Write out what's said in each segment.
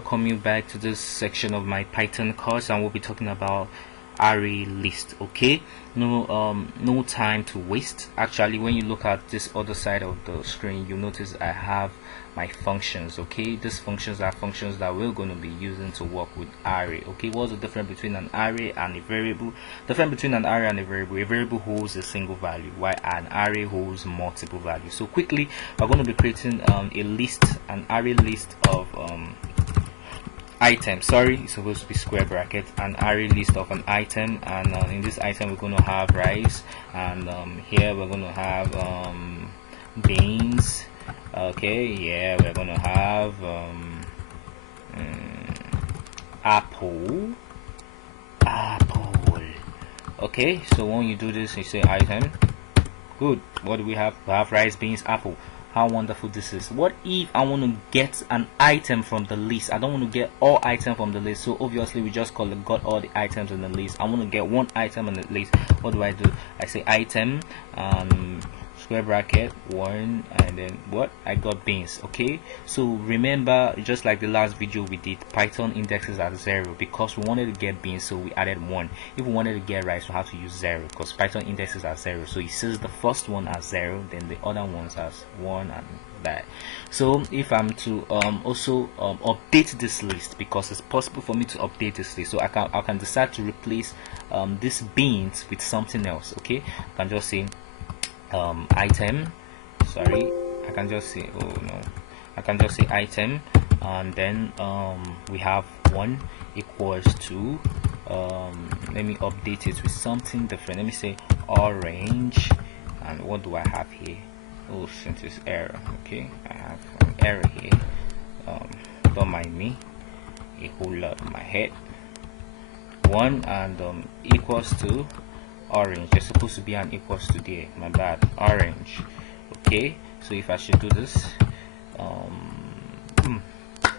welcome you back to this section of my Python course, and we'll be talking about array list. Okay, no time to waste. Actually, when you look at this other side of the screen, you notice I have my functions. Okay, these functions are functions that we're going to be using to work with array. Okay, what's the difference between an array and a variable? The difference between an array and a variable holds a single value, while an array holds multiple values. So quickly, we're going to be creating a list, an array list of item. Sorry, it's supposed to be square bracket. An array list of an item, and in this item we're going to have rice, and here we're going to have beans. Okay, yeah, we're going to have apple. Okay, so when you do this, you say item. Good. What do we have? We have rice, beans, apple. How wonderful this is. What if I want to get an item from the list? I don't want to get all items from the list, so obviously we just got all the items in the list. I want to get one item in the list. What do? I say item, square bracket 1, and then what? I got beans. Okay, so remember, just like the last video we did, Python indexes at 0 because we wanted to get beans, so we added 1. If we wanted to get rice, we have to use 0 because Python indexes at 0. So it says the first one as 0, then the other ones as 1, and that. So if I'm to also update this list, because it's possible for me to update this list, so I can decide to replace this beans with something else. Okay, I can just say item. Sorry, I can just say, oh no, I can just say item, and then we have 1 equals to let me update it with something different. Let me say orange, and what do I have here? Oh, syntax error. Okay, I have an error here. Don't mind me, a whole lot in my head. 1 and equals to orange. There's supposed to be an equals to there, my bad. Orange. Okay, so if I should do this,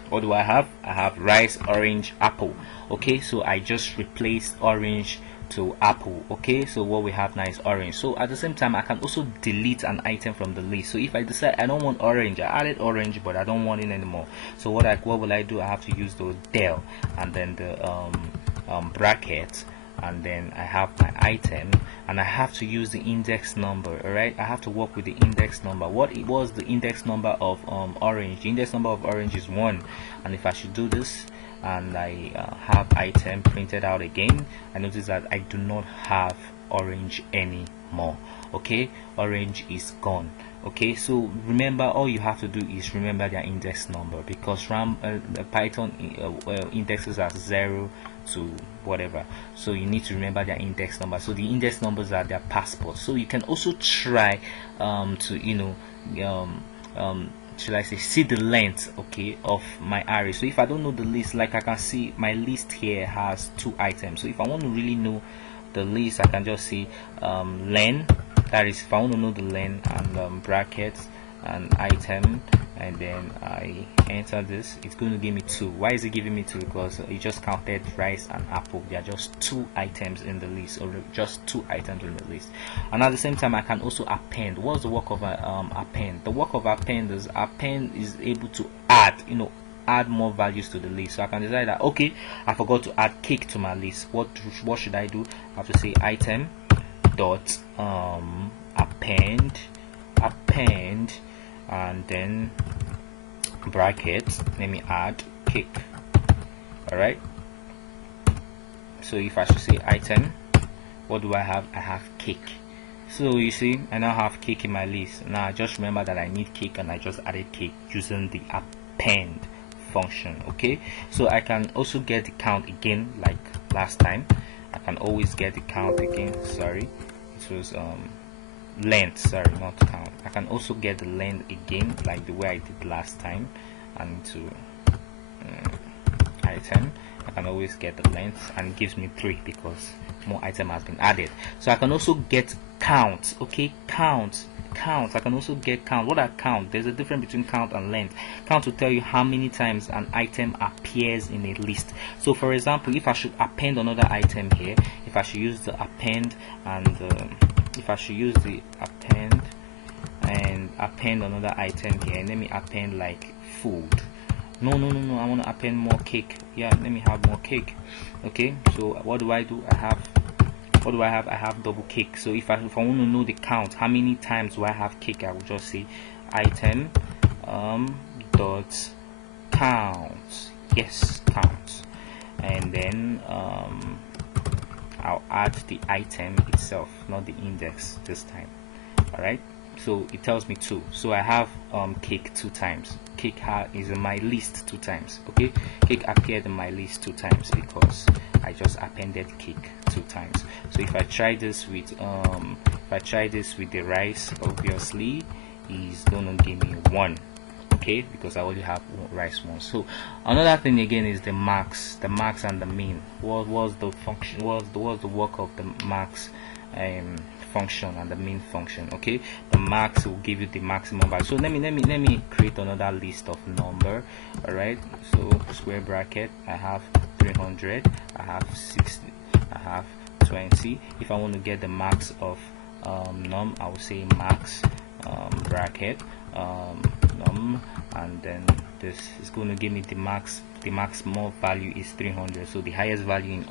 what do I have? I have rice, orange, apple. Okay, so I just replaced orange to apple. Okay, so what we have now is orange. So at the same time, I can also delete an item from the list. So if I decide I don't want orange, I added orange but I don't want it anymore, so what will I do? I have to use the del and then the bracket, and then I have my item, and I have to use the index number. Alright, I have to work with the index number. What it was the index number of orange? The index number of orange is 1. And if I should do this and I have item printed out again, I notice that I do not have orange anymore. Okay, orange is gone. Okay, so remember, all you have to do is remember their index number, because Python indexes as 0 to whatever, so you need to remember their index number. So the index numbers are their passports. So you can also try to should I say, see the length, okay, of my array. So if I don't know the list, like I can see my list here has 2 items, so if I want to really know the list, I can just see len, that is if I want to know the len, and brackets and item, and then I enter this, it's going to give me 2. Why is it giving me 2? Because it just counted rice and apple. They are just 2 items in the list, or just 2 items in the list. And at the same time, I can also append. What's the work of append? The work of append is able to add more values to the list. So I can decide that, okay, I forgot to add cake to my list. What should I do? I have to say item dot append, and then brackets, let me add cake. Alright, so if I should say item, what do I have? I have cake. So you see, I now have cake in my list. Now I just remember that I need cake, and I just added cake using the append function. Okay, so I can also get the count again like last time. I can always get the count again. Sorry, it was length, sorry, not count. I can also get the length again like the way I did last time, and to item, I can always get the length, and it gives me 3 because more item has been added. So I can also get count. Okay, count. I can also get count. What are count? There's a difference between count and length. Count will tell you how many times an item appears in a list. So for example, if I should append another item here, if I should use the append, and if I should use the append another item here, let me append like food. no, I want to append more cake. Yeah, let me have more cake. Okay, so what do? I have double cake. So if I want to know the count, how many times do I have cake, I will just say item dot count. Yes, count. And then I'll add the item itself, not the index this time. Alright, so it tells me 2, so I have cake 2 times. Cake is in my list 2 times. Okay, cake appeared in my list 2 times because I just appended cake 2 times. So if I try this with the rice, obviously is gonna give me 1. Okay, because I only have rice once. So another thing again is the max and the mean. What was the function? Was the work of the max function and the mean function? Okay, the max will give you the maximum value. So let me create another list of number. All right, so square bracket, I have 300, I have 60, I have 20. If I want to get the max of num, I will say max bracket num, and then this is going to give me the maximum value is 300. So the highest value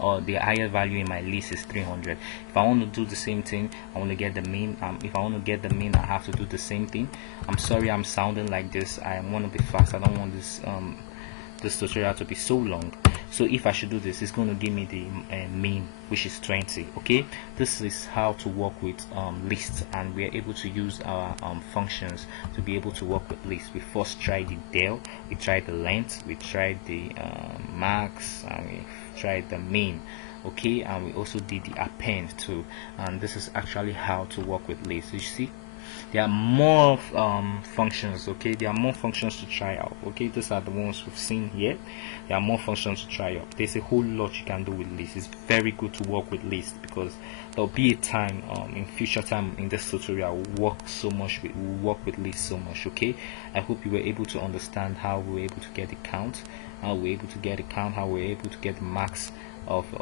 in my list is 300. If I want to do the same thing, I want to get the mean. If I want to get the mean, I have to do the same thing. I'm sorry I'm sounding like this. I want to be fast. I don't want this tutorial to be so long. So if I should do this, it's going to give me the mean, which is 20. Okay, this is how to work with lists, and we are able to use our functions to be able to work with lists. We first tried the del, we tried the length, we tried the max, and we tried the mean. Okay, and we also did the append too, and this is actually how to work with lists. You see, there are more functions. Okay, there are more functions to try out. Okay, these are the ones we've seen here. There are more functions to try out. There's a whole lot you can do with lists. It's very good to work with lists because there'll be a time in future time in this tutorial we'll work with lists so much. Okay, I hope you were able to understand how we were able to get the count, how we were able to get the max of an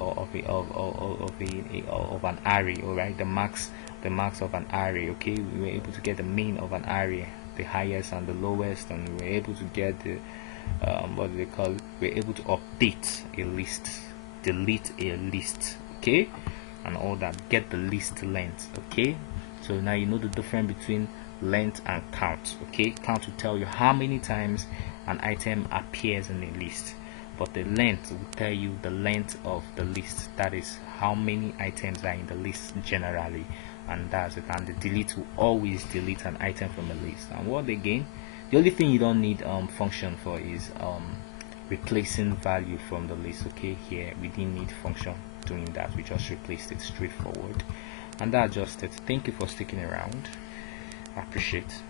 array. All right, the max of an array. Okay, we were able to get the mean of an array, the highest and the lowest, and we were able to get the what do they call it? We're able to update a list, delete a list, okay, and all that. Get the list length. Okay, so now you know the difference between length and count. Okay, count will tell you how many times an item appears in a list, but the length will tell you the length of the list, that is how many items are in the list generally, and that's it. And the delete will always delete an item from a list. And what again, the only thing you don't need function for is replacing value from the list. Okay, here we didn't need function doing that, we just replaced it straightforward, and that's just it. Thank you for sticking around, I appreciate it.